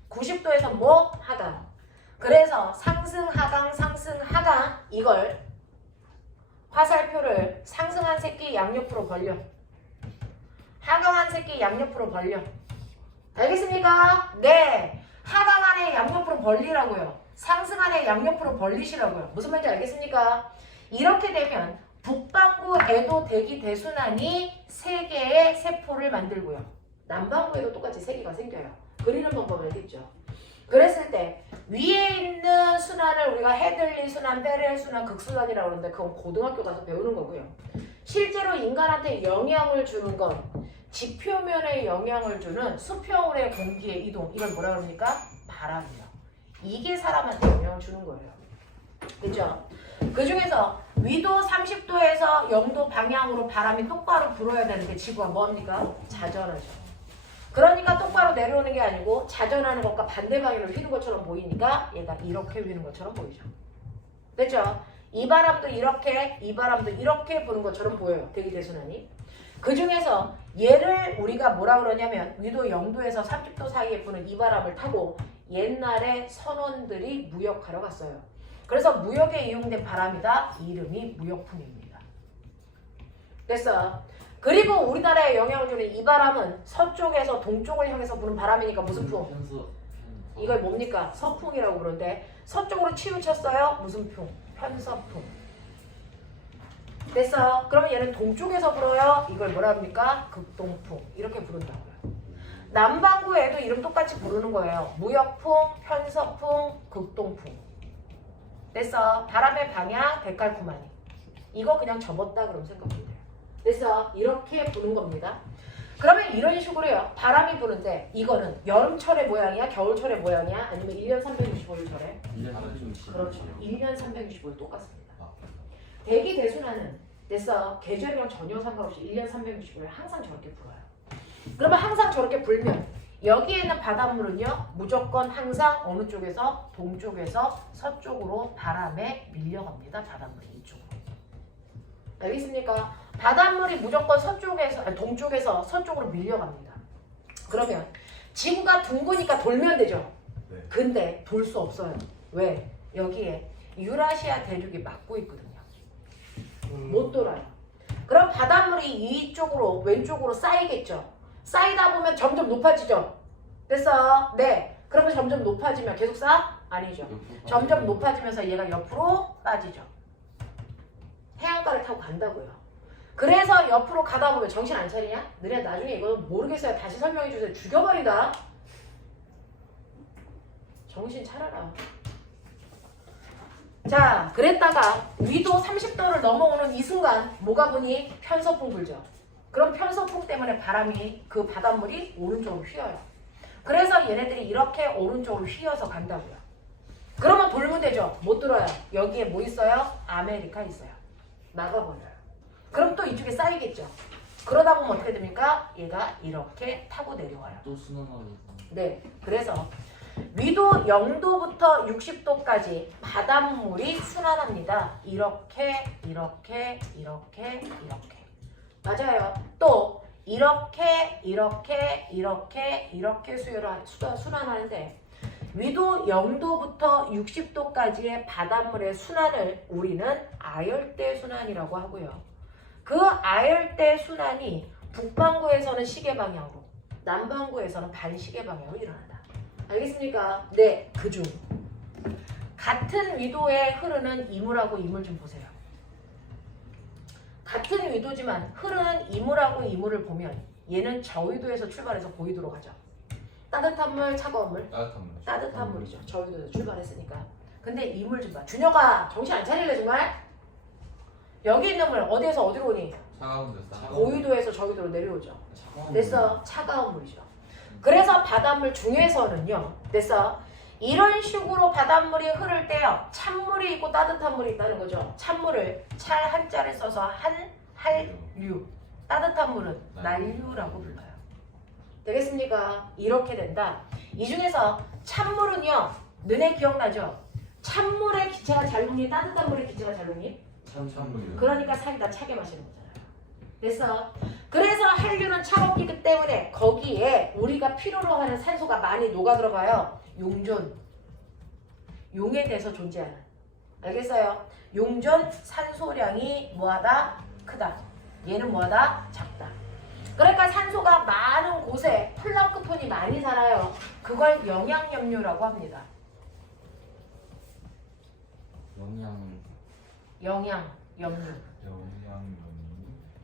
90도에서 뭐? 하강. 그래서 상승, 하강, 상승, 하강 이걸 화살표를 상승한 새끼 양옆으로 벌려. 하강한 새끼 양옆으로 벌려. 알겠습니까? 네. 하강한의 양옆으로 벌리라고요. 상승한의 양옆으로 벌리시라고요. 무슨 말인지 알겠습니까? 이렇게 되면 북반구에도 대기 대순환이 3개의 세포를 만들고요. 남반구에도 똑같이 3개가 생겨요. 그리는 방법 알겠죠? 그랬을 때 위에 있는 순환을 우리가 헤들리 순환, 베렐 순환, 극순환이라고 그러는데 그건 고등학교 가서 배우는 거고요. 실제로 인간한테 영향을 주는 건 지표면에 영향을 주는 수평원의 공기의 이동 이걸 뭐라 그럽니까? 바람이요. 이게 사람한테 영향을 주는 거예요. 그죠? 그 중에서 위도 30도에서 0도 방향으로 바람이 똑바로 불어야 되는데 지구가 뭐합니까? 자전하죠. 그러니까 똑바로 내려오는 게 아니고 자전하는 것과 반대 방향으로 휘는 것처럼 보이니까 얘가 이렇게 휘는 것처럼 보이죠. 됐죠? 이 바람도 이렇게, 이 바람도 이렇게 부는 것처럼 보여요. 대기 대순환이. 그 중에서 얘를 우리가 뭐라 그러냐면 위도 0도에서 30도 사이에 부는 이 바람을 타고 옛날에 선원들이 무역하러 갔어요. 그래서 무역에 이용된 바람이다. 이름이 무역풍입니다. 됐어? 그리고 우리나라에 영향을 주는 이 바람은 서쪽에서 동쪽을 향해서 부는 바람이니까 무슨 풍? 이걸 뭡니까? 서풍이라고 부르는데 서쪽으로 치우쳤어요? 무슨 풍? 편서풍. 됐어? 그러면 얘는 동쪽에서 불어요? 이걸 뭐라 합니까? 극동풍. 이렇게 부른다고요. 남반구에도 이름 똑같이 부르는 거예요. 무역풍, 편서풍, 극동풍. 됐어? 바람의 방향, 데칼코마니. 이거 그냥 접었다 그럼 생각하면 돼요. 됐어? 이렇게 부는 겁니다. 그러면 이런 식으로요. 바람이 부는데 이거는 여름철의 모양이야? 겨울철의 모양이야? 아니면 1년 365일철에? 1년 365일. 그렇죠. 1년 365일 똑같습니다. 대기 대순환은 됐어. 계절이랑 전혀 상관없이 1년 365일 항상 저렇게 불어요. 그러면 항상 저렇게 불면 여기에 있는 바닷물은요. 무조건 항상 어느 쪽에서? 동쪽에서 서쪽으로 바람에 밀려갑니다. 바닷물이 이쪽으로. 알겠습니까? 바닷물이 무조건 서쪽에서 아니, 동쪽에서 서쪽으로 밀려갑니다. 그러면 지구가 둥그니까 돌면 되죠. 네. 근데 돌 수 없어요. 왜? 여기에 유라시아 대륙이 막고 있거든요. 못 돌아요. 그럼 바닷물이 이쪽으로 왼쪽으로 쌓이겠죠. 쌓이다 보면 점점 높아지죠. 됐어? 네. 그러면 점점 높아지면 계속 쌓아? 아니죠. 점점 높아지면서 얘가 옆으로 빠지죠. 해안가를 타고 간다고요. 그래서 옆으로 가다 보면 정신 안 차리냐? 너네 나중에 이거 모르겠어요. 다시 설명해 주세요. 죽여버리다. 정신 차려라. 자, 그랬다가 위도 30도를 넘어오는 이 순간 뭐가 부니? 편서풍 불죠. 그럼 편서풍 때문에 바람이 그 바닷물이 오른쪽으로 휘어요. 그래서 얘네들이 이렇게 오른쪽으로 휘어서 간다고요. 그러면 돌면 되죠. 못 들어요. 여기에 뭐 있어요? 아메리카 있어요. 나가버려요. 그럼 또 이쪽에 쌓이겠죠. 그러다 보면 어떻게 됩니까? 얘가 이렇게 타고 내려와요. 또 순환하고. 네, 그래서 위도 0도부터 60도까지 바닷물이 순환합니다. 이렇게, 이렇게, 이렇게, 이렇게. 맞아요. 또 이렇게, 이렇게, 이렇게, 이렇게 순환하는데 위도 0도부터 60도까지의 바닷물의 순환을 우리는 아열대 순환이라고 하고요. 그 아열대 순환이 북반구에서는 시계 방향으로, 남반구에서는 반시계 방향으로 일어난다. 알겠습니까? 네, 그중 같은 위도에 흐르는 이물하고 이물 좀 보세요. 같은 위도지만 흐르는 이물하고 이물을 보면 얘는 저위도에서 출발해서 고위도로 가죠. 따뜻한 물, 차가운 물? 따뜻한 물. 따뜻한 물이죠. 저위도에서 출발했으니까. 근데 이물 좀 봐. 준혁아, 정신 안 차릴래 정말? 여기 있는 물 어디에서 어디로 오니? 차가운 데서. 고위도에서 저위도로 내려오죠. 차가운 됐어? 차가운 물이죠. 그래서 바닷물 중에서는요. 됐어? 이런 식으로 바닷물이 흐를 때요. 찬물이 있고 따뜻한 물이 있다는 거죠. 찬물을 찰 한자를 써서 한할류. 따뜻한 물은 난류라고 불러요. 되겠습니까? 이렇게 된다. 이 중에서 찬물은요. 너네 기억나죠? 찬물의 기체가 잘 녹니? 따뜻한 물의 기체가 잘 녹니? 찬물이요. 그러니까 사기다 차게 마시는 거잖아요. 됐어? 그래서 한류는 차갑기 때문에 거기에 우리가 필요로 하는 산소가 많이 녹아 들어가요. 용존. 용에 대해서 존재하는. 알겠어요? 용존 산소량이 뭐하다? 크다. 얘는 뭐하다? 작다. 그러니까 산소가 많은 곳에 플랑크톤이 많이 살아요. 그걸 영양염류라고 합니다. 영양염류.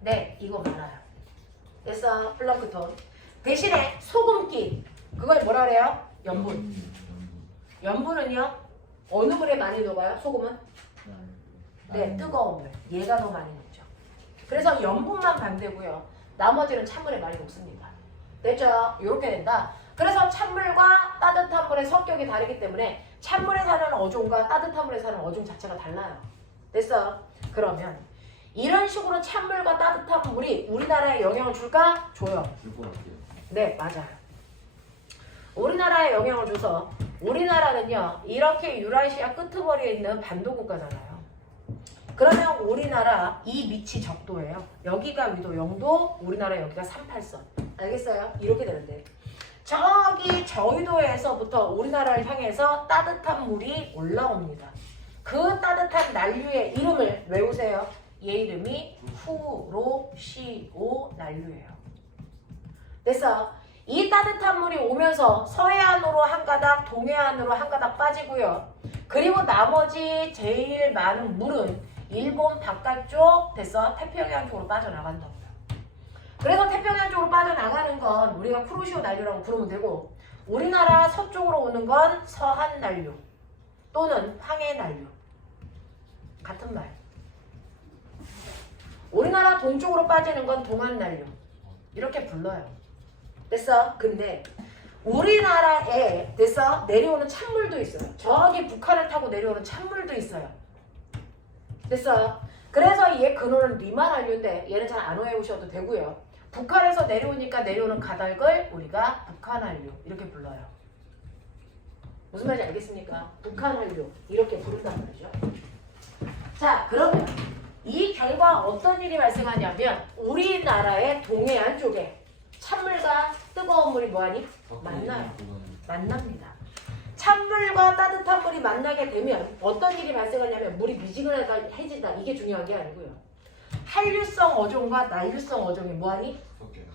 네, 이거 많아요. 됐어, 플랑크톤. 대신에 소금기. 그걸 뭐라 그래요? 염분. 염분은요? 어느 물에 많이 녹아요? 소금은? 네, 뜨거운 물. 얘가 더 많이 녹죠. 그래서 염분만 반대고요. 나머지는 찬물에 많이 녹습니다. 됐죠? 이렇게 된다. 그래서 찬물과 따뜻한 물의 성격이 다르기 때문에 찬물에 사는 어종과 따뜻한 물에 사는 어종 자체가 달라요. 됐어? 그러면 이런 식으로 찬물과 따뜻한 물이 우리나라에 영향을 줄까? 줘요. 줄것 같아요. 네, 맞아요. 우리나라에 영향을 줘서 우리나라는요 이렇게 유라시아 끄트머리에 있는 반도 국가잖아요. 그러면 우리나라 이 밑이 적도예요. 여기가 위도 0도, 우리나라 여기가 38선. 알겠어요? 이렇게 되는데 저기 저위도에서부터 우리나라를 향해서 따뜻한 물이 올라옵니다. 그 따뜻한 난류의 이름을 외우세요. 얘 이름이 후로시오 난류예요. 그래서 이 따뜻한 물이 오면서 서해안으로 한 가닥, 동해안으로 한 가닥 빠지고요. 그리고 나머지 제일 많은 물은 일본 바깥쪽 됐어 태평양 쪽으로 빠져나간다고요. 그래서 태평양 쪽으로 빠져나가는 건 우리가 쿠로시오 난류라고 부르면 되고 우리나라 서쪽으로 오는 건 서한 난류 또는 황해 난류. 같은 말. 우리나라 동쪽으로 빠지는 건 동안 난류. 이렇게 불러요. 됐어? 근데 우리나라에 됐어? 내려오는 찬물도 있어요. 저기 북한을 타고 내려오는 찬물도 있어요. 됐어? 그래서 얘 근원은 리만 한류인데 얘는 잘 안 외우셔도 되고요. 북한에서 내려오니까 내려오는 가닥을 우리가 북한 한류 이렇게 불러요. 무슨 말인지 알겠습니까? 북한 한류 이렇게 부른단 말이죠. 자, 그러면 이 결과 어떤 일이 발생하냐면 우리나라의 동해안 쪽에 찬물과 뜨거운 물이 뭐하니? 만나요. 만납니다. 찬물과 따뜻한 물이 만나게 되면 어떤 일이 발생하냐면 물이 미지근해진다. 이게 중요한 게 아니고요. 한류성 어종과 난류성 어종이 뭐하니?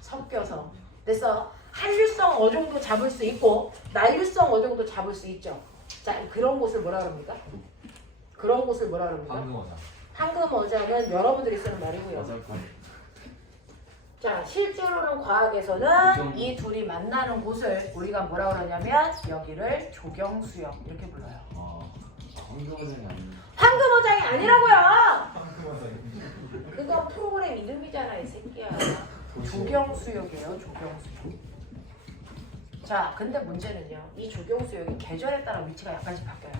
섞여서. 그래서 한류성 어종도 잡을 수 있고 난류성 어종도 잡을 수 있죠. 자, 그런 곳을 뭐라 그럽니까? 그런 곳을 뭐라 그럽니까? 황금어장. 황금어장은 여러분들이 쓰는 말이고요. 자, 실제로는 과학에서는 이 둘이 만나는 곳을 우리가 뭐라 그러냐면 여기를 조경수역 이렇게 불러요. 황금어장이 아니에요. 황금어장이 아니라고요. 그거 프로그램 이름이잖아 이 새끼야. 조경수역이에요. 조경수역. 자, 근데 문제는요. 이 조경수역이 계절에 따라 위치가 약간씩 바뀌어요.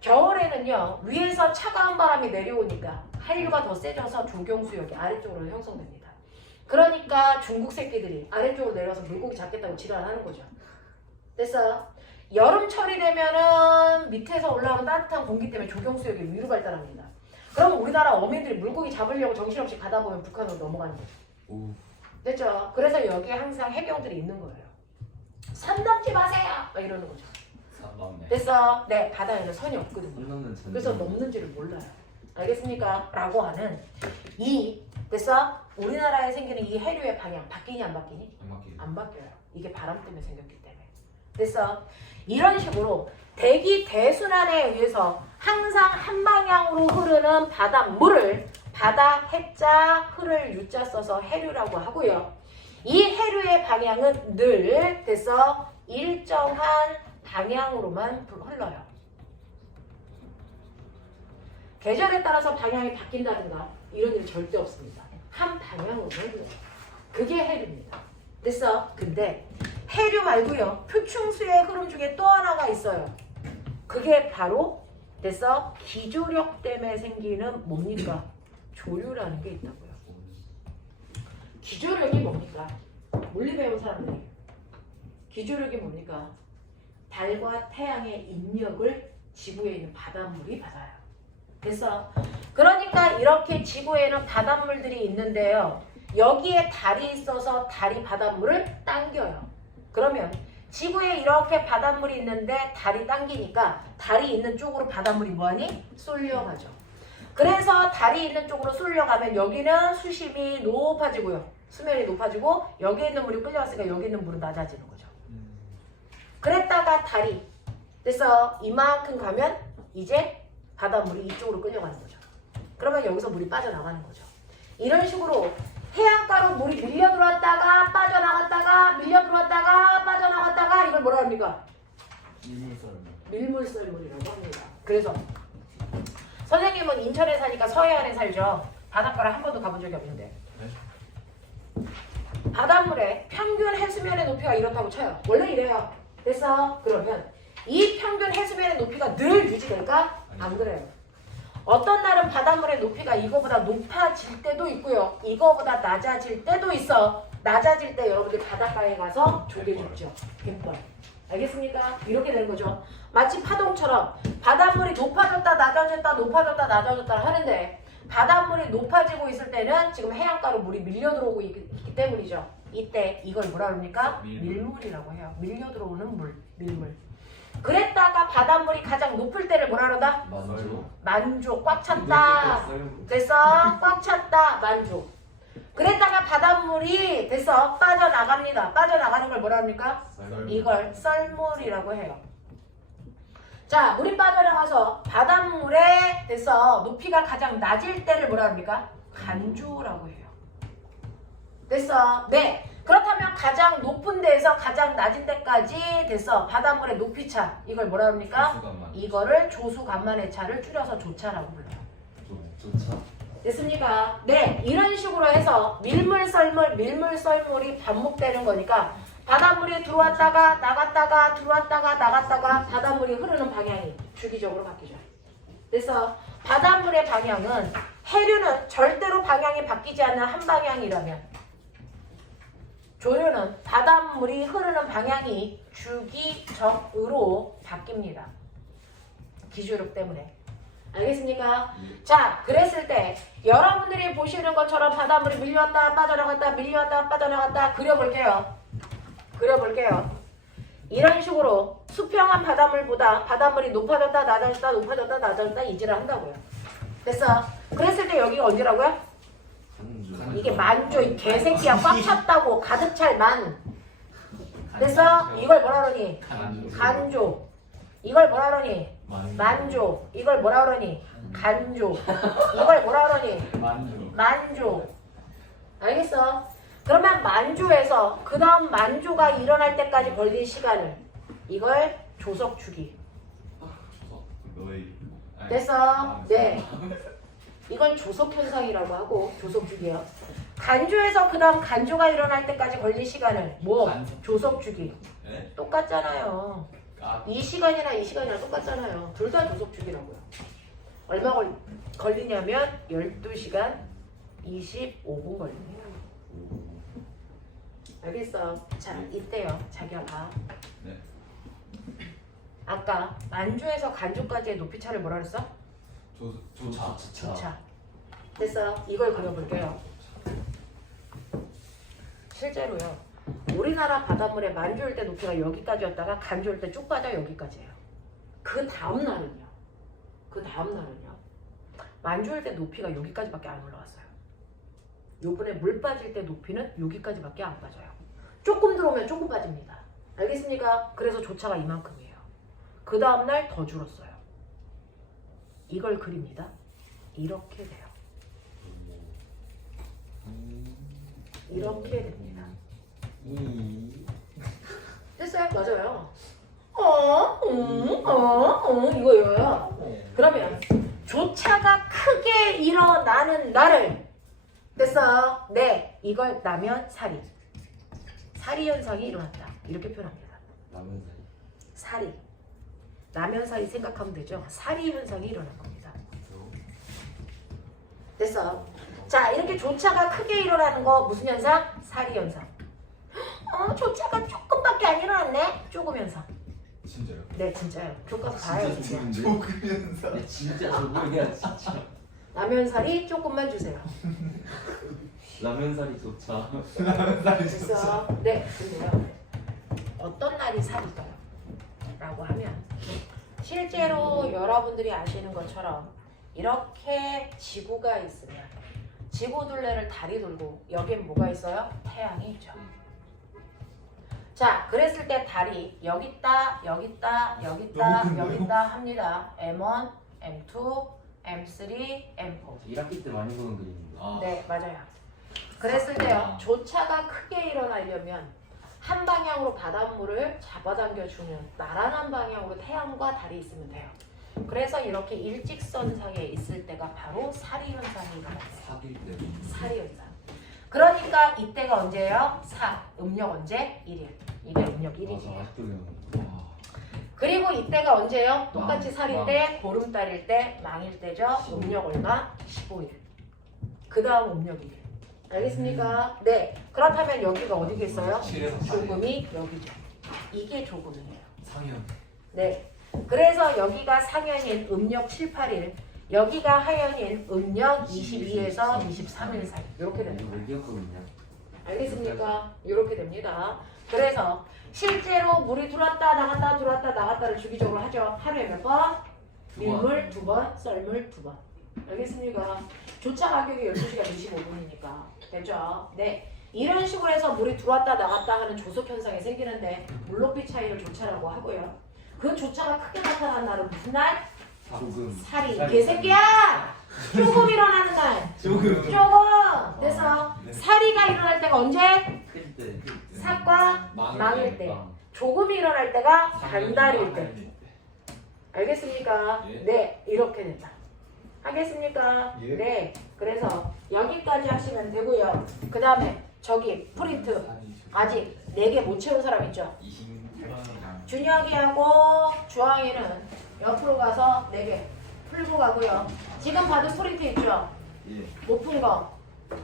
겨울에는요. 위에서 차가운 바람이 내려오니까 한류가 더 세져서 조경수역이 아래쪽으로 형성됩니다. 그러니까 중국 새끼들이 아래쪽으로 내려와서 물고기 잡겠다고 지랄하는 거죠. 됐어요? 여름철이 되면은 밑에서 올라오는 따뜻한 공기 때문에 조경수역이 위로 발달합니다. 그러면 우리나라 어민들이 물고기 잡으려고 정신없이 가다 보면 북한으로 넘어가는 거죠. 오. 됐죠? 그래서 여기에 항상 해병들이 있는 거예요. 선 넘지 마세요! 막 이러는 거죠. 맞네. 됐어? 네, 바다에는 선이 없거든요. 그래서 넘는지를 몰라요. 알겠습니까? 라고 하는 이 됐어? 우리나라에 생기는 이 해류의 방향 바뀌니 안 바뀌니? 안 바뀌어요. 이게 바람 때문에 생겼기 때문에. 됐어? 이런 식으로 대기 대순환에 의해서 항상 한 방향으로 흐르는 바닷물을 바다 해자 흐를 유자 써서 해류라고 하고요. 이 해류의 방향은 늘 됐어? 일정한 방향으로만 흘러요. 계절에 따라서 방향이 바뀐다든가 이런 일이 절대 없습니다. 한 방향으로만 흘러요. 그게 해류입니다. 됐어? 근데 해류 말고요. 표충수의 흐름 중에 또 하나가 있어요. 그게 바로 됐어? 기조력 때문에 생기는 뭡니까? 조류라는 게 있다고요. 기조력이 뭡니까? 물리 배운 사람들이 기조력이 뭡니까? 달과 태양의 인력을 지구에 있는 바닷물이 받아요. 됐어? 그러니까 이렇게 지구에는 바닷물들이 있는데요. 여기에 달이 있어서 달이 바닷물을 당겨요. 그러면 지구에 이렇게 바닷물이 있는데 달이 당기니까 달이 있는 쪽으로 바닷물이 뭐하니? 쏠려가죠. 그래서 달이 있는 쪽으로 쏠려가면 여기는 수심이 높아지고요. 수면이 높아지고 여기에 있는 물이 끌려갔으니까 여기 있는 물은 낮아지는 거죠. 그랬다가 달이 그래서 이만큼 가면 이제 바닷물이 이쪽으로 끌려가는 거죠. 그러면 여기서 물이 빠져나가는 거죠. 이런 식으로 해안가로 물이 밀려 들어왔다가 빠져나갔다가 밀려 들어왔다가 빠져나갔다가 이걸 뭐라 합니까? 밀물썰물이라고 합니다. 그래서 선생님은 인천에 사니까 서해안에 살죠. 바닷가를 한 번도 가본 적이 없는데 바닷물의 평균 해수면의 높이가 이렇다고 쳐요. 원래 이래요. 됐어? 그러면 이 평균 해수면의 높이가 늘 유지될까? 안 그래요. 어떤 날은 바닷물의 높이가 이거보다 높아질 때도 있고요. 이거보다 낮아질 때도 있어. 낮아질 때 여러분들 바닷가에 가서 조개 줍죠. 갯벌. 알겠습니까? 이렇게 되는 거죠. 마치 파동처럼 바닷물이 높아졌다 낮아졌다 높아졌다 낮아졌다 하는데 바닷물이 높아지고 있을 때는 지금 해안가로 물이 밀려 들어오고 있기 때문이죠. 이때 이걸 뭐라 그럽니까? 밀물이라고 해요. 밀려 들어오는 물, 밀물. 그랬다가 바닷물이 가장 높을 때를 뭐라 그런다? 만조. 꽉 찼다. 됐어? 꽉 찼다. 만조. 그랬다가 바닷물이 됐어? 빠져나갑니다. 빠져나가는 걸 뭐라 합니까? 이걸 썰물이라고 해요. 자, 물이 빠져나가서 바닷물에 됐어? 높이가 가장 낮을 때를 뭐라 합니까? 간조라고 해요. 됐어? 네. 그렇다면 가장 높은 데에서 가장 낮은 데까지 됐어? 바닷물의 높이차. 이걸 뭐라 합니까? 이거를 조수간만의 차를 줄여서 조차라고 불러요. 조차. 됐습니까? 네. 이런 식으로 해서 밀물, 썰물, 밀물, 썰물이 반복되는 거니까 바닷물이 들어왔다가 나갔다가 들어왔다가 나갔다가 바닷물이 흐르는 방향이 주기적으로 바뀌죠. 그래서 바닷물의 방향은 해류는 절대로 방향이 바뀌지 않는 한 방향이라면 조류는 바닷물이 흐르는 방향이 주기적으로 바뀝니다. 기조력 때문에. 알겠습니까? 자, 그랬을 때 여러분들이 보시는 것처럼 바닷물이 밀려왔다 빠져나갔다 밀려왔다 빠져나갔다 그려볼게요. 이런 식으로 수평한 바닷물보다 바닷물이 높아졌다 낮아졌다 높아졌다 낮아졌다 이지를 한다고요. 됐어? 그랬을 때 여기가 언제라고요? 이게 만조. 이 개새끼야. 꽉 찼다고. 가득 찰 만. 됐어? 이걸 뭐라 그러니? 간조. 이걸 뭐라 그러니? 만조. 이걸 뭐라 그러니? 간조. 이걸 뭐라 그러니? 만조. 알겠어? 그러면 만조에서 그 다음 만조가 일어날 때까지 걸린 시간을 이걸 조석 주기. 됐어? 네. 이걸 조석 현상이라고 하고 조석 주기예요. 간조에서 그 다음 간조가 일어날 때까지 걸린 시간을 뭐? 조석 주기. 똑같잖아요. 이 시간이나 이 시간이랑 똑같잖아요. 둘 다 조석 주기라고요. 얼마 걸리냐면 12시간 25분 걸립니다. 알겠어? 자, 이때요. 자기야 봐. 네. 아까 만조에서 간조까지의 높이차를 뭐라 그랬어? 조차. 됐어? 이걸 그려볼게요. 실제로요. 우리나라 바닷물의 만조일 때 높이가 여기까지였다가 간조일 때 쭉 빠져 여기까지예요. 그 다음 날은요. 만조일 때 높이가 여기까지밖에 안 올라왔어요. 요번에 물 빠질 때 높이는 여기까지밖에 안 빠져요. 조금 들어오면 조금 빠집니다. 알겠습니까? 그래서 조차가 이만큼이에요. 그 다음 날 더 줄었어요. 이걸 그립니다. 이렇게 돼요. 이렇게 됩니다. 됐어요? 맞아요. 이거예요. 그러면 조차가 크게 일어나는 날을 됐어? 네. 이걸 나면사리. 사리 현상이 일어났다. 이렇게 표현합니다. 사리. 나면사리 생각하면 되죠. 사리 현상이 일어난 겁니다. 됐어? 자, 이렇게 조차가 크게 일어나는 거 무슨 현상? 사리 현상. 조차가 조금밖에 안 일어났네? 조금 현상. 진짜요? 네, 진짜요. 교과서 봐요. 진짜. 조금면서. 진짜 저거야 진짜. 라면사리 조금만 주세요. 라면사리 조차. 됐어? 네, 근데요. 어떤 날이 살일까요? 라고 하면 실제로 여러분들이 아시는 것처럼 이렇게 지구가 있으면 지구 둘레를 달이 돌고 여긴 뭐가 있어요? 태양이 있죠. 자, 그랬을 때 달이 여기 있다, 여기 있다, 여기 있다, 여기 있다 합니다. M1, M2, M3, M4. 1학기 때 많이 보는 그림입니다. 네, 맞아요. 그랬을 때요. 조차가 크게 일어나려면 한 방향으로 바닷물을 잡아당겨주는 나란한 방향으로 태양과 달이 있으면 돼요. 그래서 이렇게 일직선상에 있을 때가 바로 사리 현상이 일어나요. 사귈 때. 사리 현상. 그러니까 이때가 언제예요? 음력 언제? 1일. 이게 음력 1일이에요. 그리고 이때가 언제예요? 똑같이 살일 때, 보름달일 때, 망일 때죠. 음력 얼마? 15일. 그 다음 음력 1일. 알겠습니까? 네. 그렇다면 여기가 어디겠어요? 7에서 8. 조금이 여기죠. 이게 조금이에요. 상현. 네. 그래서 여기가 상현인 음력 7, 8일, 여기가 하현인 음력 22에서 23일 사이. 이렇게 됩니다. 이거 왜 기억하거든요? 알겠습니까? 이렇게 됩니다. 그래서 실제로 물이 들어왔다 나갔다 들어왔다 나갔다를 주기적으로 하죠. 하루에 몇 번? 밀물 2번, 썰물 2번. 알겠습니까? 조차 가격이 12시간 25분이니까. 됐죠? 네. 이런 식으로 해서 물이 들어왔다 나갔다 하는 조속 현상이 생기는데 물높이 차이를 조차라고 하고요. 그 조차가 크게 나타난 날은 무슨 날? 조금. 살이. 개새끼야! 조금 일어나는 날. 조금. 조금! 그래서 네. 사리가 일어날 때가 언제? 클 때. 삭과 망일 때. 조금이 일어날 때가 반달일 때. 알겠습니까? 예. 네, 이렇게 된다. 하겠습니까? 예. 네. 그래서 여기까지 하시면 되고요. 그 다음에 저기 프린트 아직 4개 못 채운 사람 있죠? 준혁이하고 주황이는 옆으로 가서 4개 풀고 가고요. 지금 받은 프린트 있죠? 예. 못 푼 거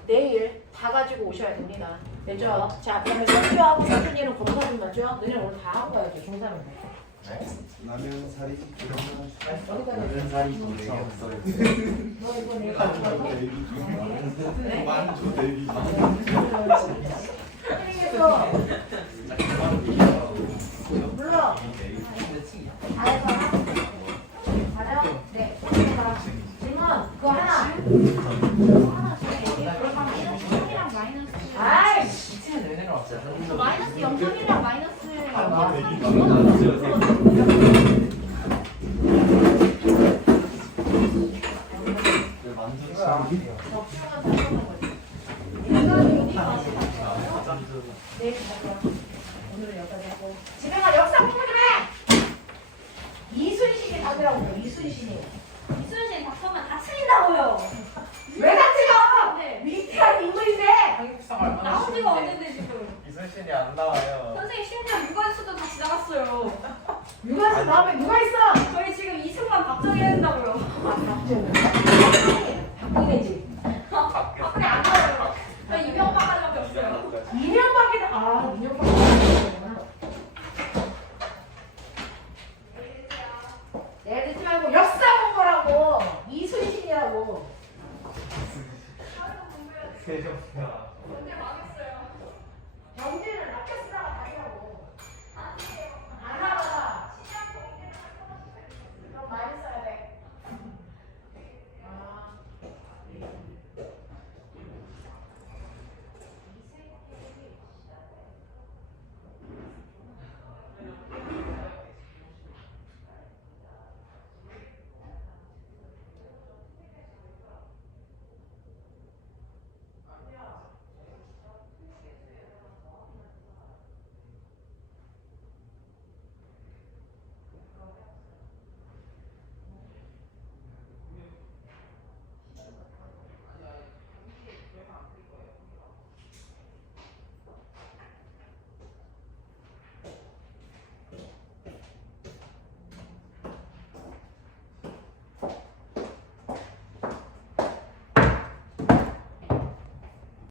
내일 다 가지고 오셔야 됩니다. 됐죠? 자, 그러면 선주하고 서준이는 검사 좀 맞죠? 너네 오늘 다 하고 가야죠. 중사는. 라면 사리 여기다가 다른 살이 조차 없어요. 너 이거 내가 가져가서 네? 만조 대비 선생님께서 불러. 다 해봐. 맞아? 네. 질문 그거 하나. 아이, 마이너스 0.1이랑 마이너스 오늘은 여기까지 하고 집에가 역사 공부 좀 해. 이순신이 답이라고. 이순신이 이순신 답하면 다 틀린다고요. 왜 다 찍어? 네. 위대한 인물인데. 나온 지가 언젠데 지금. 이순신이 안 나와요. 선생님 심지어 유관수도 다 지나갔어요. 유관수 다음에 누가 있어? 저희 지금 이승만 박정희 된다고요. 박정희. 바뀌겠지.